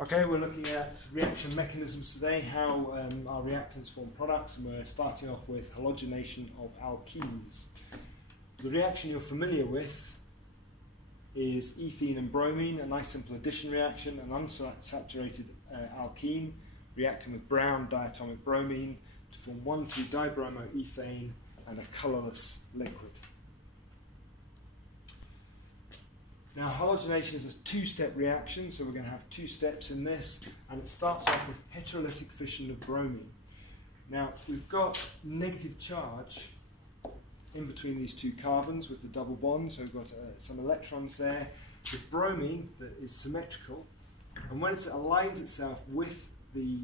Okay, we're looking at reaction mechanisms today, how our reactants form products, and we're starting off with halogenation of alkenes. The reaction you're familiar with is ethene and bromine, a nice simple addition reaction, an unsaturated alkene reacting with brown diatomic bromine to form 1,2-dibromoethane and a colourless liquid. Now, halogenation is a two-step reaction, so we're going to have two steps in this, and it starts off with heterolytic fission of bromine. Now, we've got negative charge in between these two carbons with the double bond, so we've got some electrons there. The bromine that is symmetrical, and when it aligns itself with the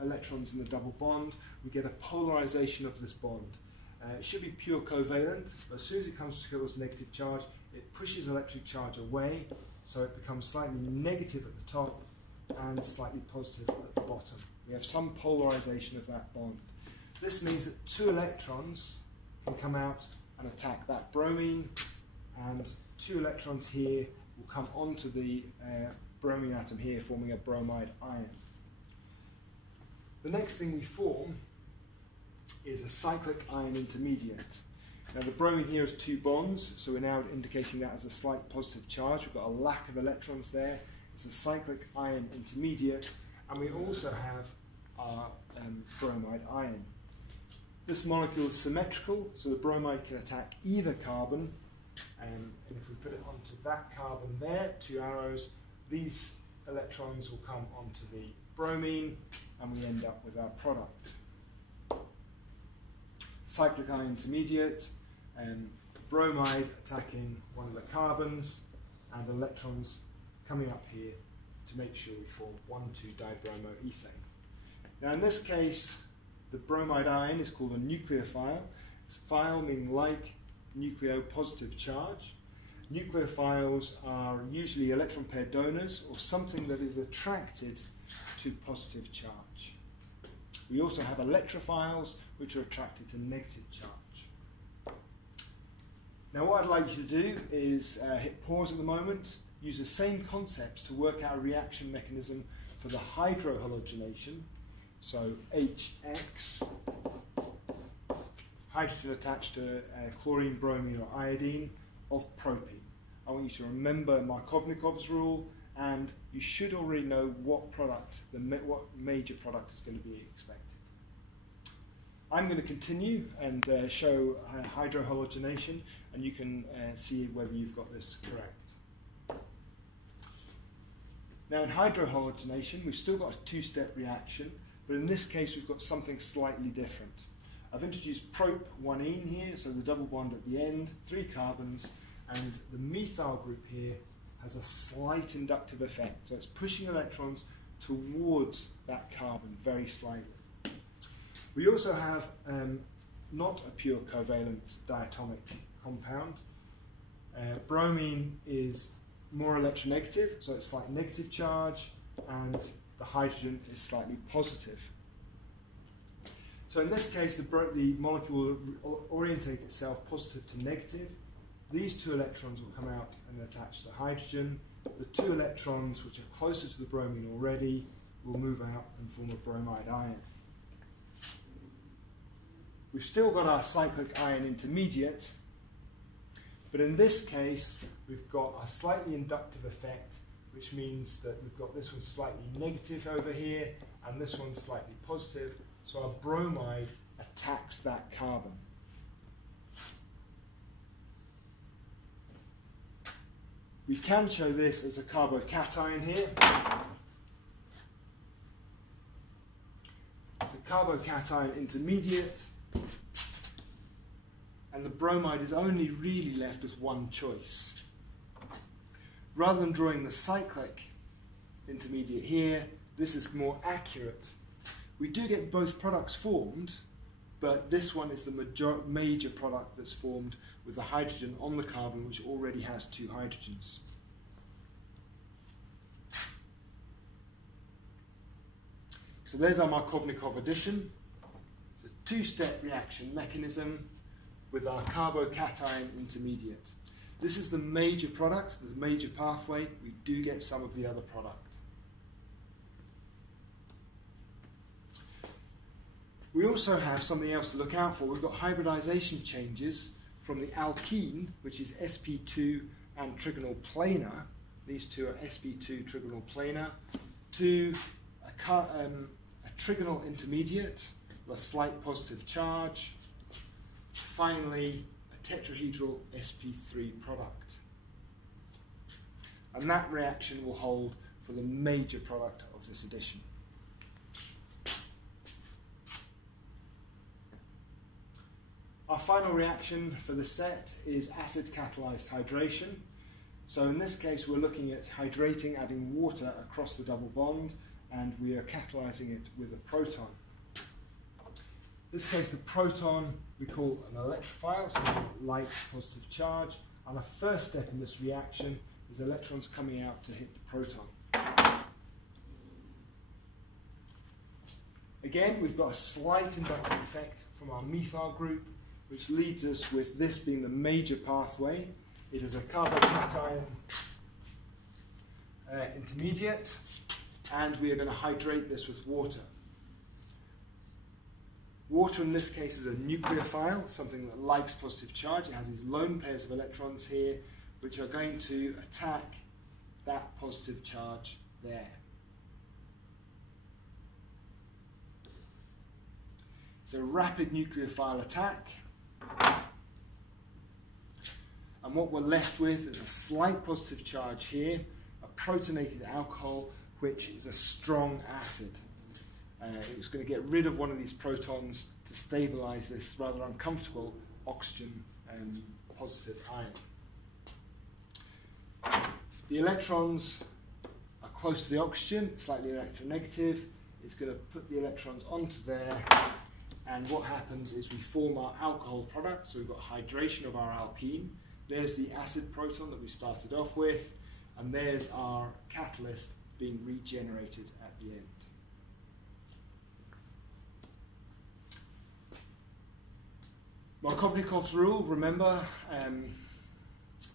electrons in the double bond, we get a polarization of this bond. It should be pure covalent, but as soon as it comes towards negative charge, it pushes electric charge away, so it becomes slightly negative at the top and slightly positive at the bottom. We have some polarization of that bond. This means that two electrons can come out and attack that bromine, and two electrons here will come onto the bromine atom here, forming a bromide ion. The next thing we form is a cyclic ion intermediate. Now, the bromine here has two bonds, so we're now indicating that as a slight positive charge. We've got a lack of electrons there. It's a cyclic ion intermediate, and we also have our bromide ion. This molecule is symmetrical, so the bromide can attack either carbon, and if we put it onto that carbon there, two arrows, these electrons will come onto the bromine, and we end up with our product. Cyclic ion intermediate, bromide attacking one of the carbons, and electrons coming up here to make sure we form 1,2-dibromoethane. Now, in this case, the bromide ion is called a nucleophile. It's phile meaning like, nucleopositive charge. Nucleophiles are usually electron pair donors or something that is attracted to positive charge. We also have electrophiles, which are attracted to negative charge. Now, what I'd like you to do is hit pause at the moment, use the same concepts to work out a reaction mechanism for the hydrohalogenation. So HX, hydrogen attached to chlorine, bromine or iodine of propene. I want you to remember Markovnikov's rule, and you should already know what product, what major product is going to be expected. I'm going to continue and show hydrohalogenation, and you can see whether you've got this correct. Now, in hydrohalogenation, we've still got a two-step reaction, but in this case we've got something slightly different. I've introduced prop-1ene here, so the double bond at the end, 3 carbons, and the methyl group here has a slight inductive effect, so it's pushing electrons towards that carbon very slightly. We also have not a pure covalent diatomic compound. Bromine is more electronegative, so it's slight negative charge, and the hydrogen is slightly positive. So in this case, the molecule will orientate itself positive to negative. These two electrons will come out and attach to the hydrogen. The two electrons, which are closer to the bromine already, will move out and form a bromide ion. We've still got our cyclic ion intermediate, but in this case we've got a slightly inductive effect, which means that we've got this one slightly negative over here and this one slightly positive, so our bromide attacks that carbon. We can show this as a carbocation here. It's a carbocation intermediate, and the bromide is only really left as one choice. Rather than drawing the cyclic intermediate here, this is more accurate. We do get both products formed, but this one is the major product that's formed with the hydrogen on the carbon, which already has 2 hydrogens. So there's our Markovnikov addition. It's a two-step reaction mechanism with our carbocation intermediate. This is the major product, the major pathway. We do get some of the other product. We also have something else to look out for. We've got hybridization changes from the alkene, which is sp2 and trigonal planar. These two are sp2 trigonal planar, to a trigonal intermediate with a slight positive charge. Finally, a tetrahedral sp3 product. And that reaction will hold for the major product of this addition. Our final reaction for the set is acid-catalyzed hydration. So in this case we're looking at hydrating, adding water across the double bond, and we are catalyzing it with a proton. In this case the proton we call an electrophile, so light positive charge, and the first step in this reaction is electrons coming out to hit the proton. Again, we've got a slight inductive effect from our methyl group, which leads us with this being the major pathway. It is a carbocation intermediate, and we are going to hydrate this with water. Water in this case is a nucleophile, something that likes positive charge. It has these lone pairs of electrons here, which are going to attack that positive charge there. It's a rapid nucleophile attack. And what we're left with is a slight positive charge here, a protonated alcohol, which is a strong acid. It's going to get rid of one of these protons to stabilize this rather uncomfortable oxygen positive ion. The electrons are close to the oxygen, slightly electronegative. It's going to put the electrons onto there, and what happens is we form our alcohol product. So we've got hydration of our alkene. There's the acid proton that we started off with, and there's our catalyst being regenerated at the end. Markovnikov's rule, remember,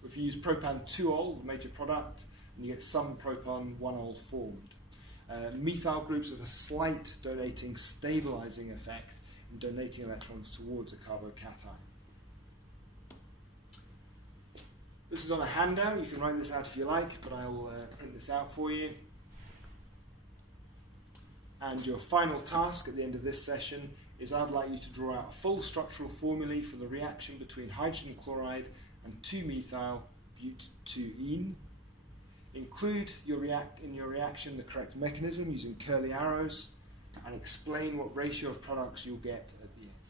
if you use propan-2-ol, the major product, and you get some propan-1-ol formed. Methyl groups have a slight donating, stabilizing effect in donating electrons towards a carbocation. This is on a handout. You can write this out if you like, but I'll print this out for you. And your final task at the end of this session is I'd like you to draw out a full structural formulae for the reaction between hydrogen chloride and 2-methyl-but-2-ene. Include in your reaction the correct mechanism using curly arrows, and explain what ratio of products you'll get at the end.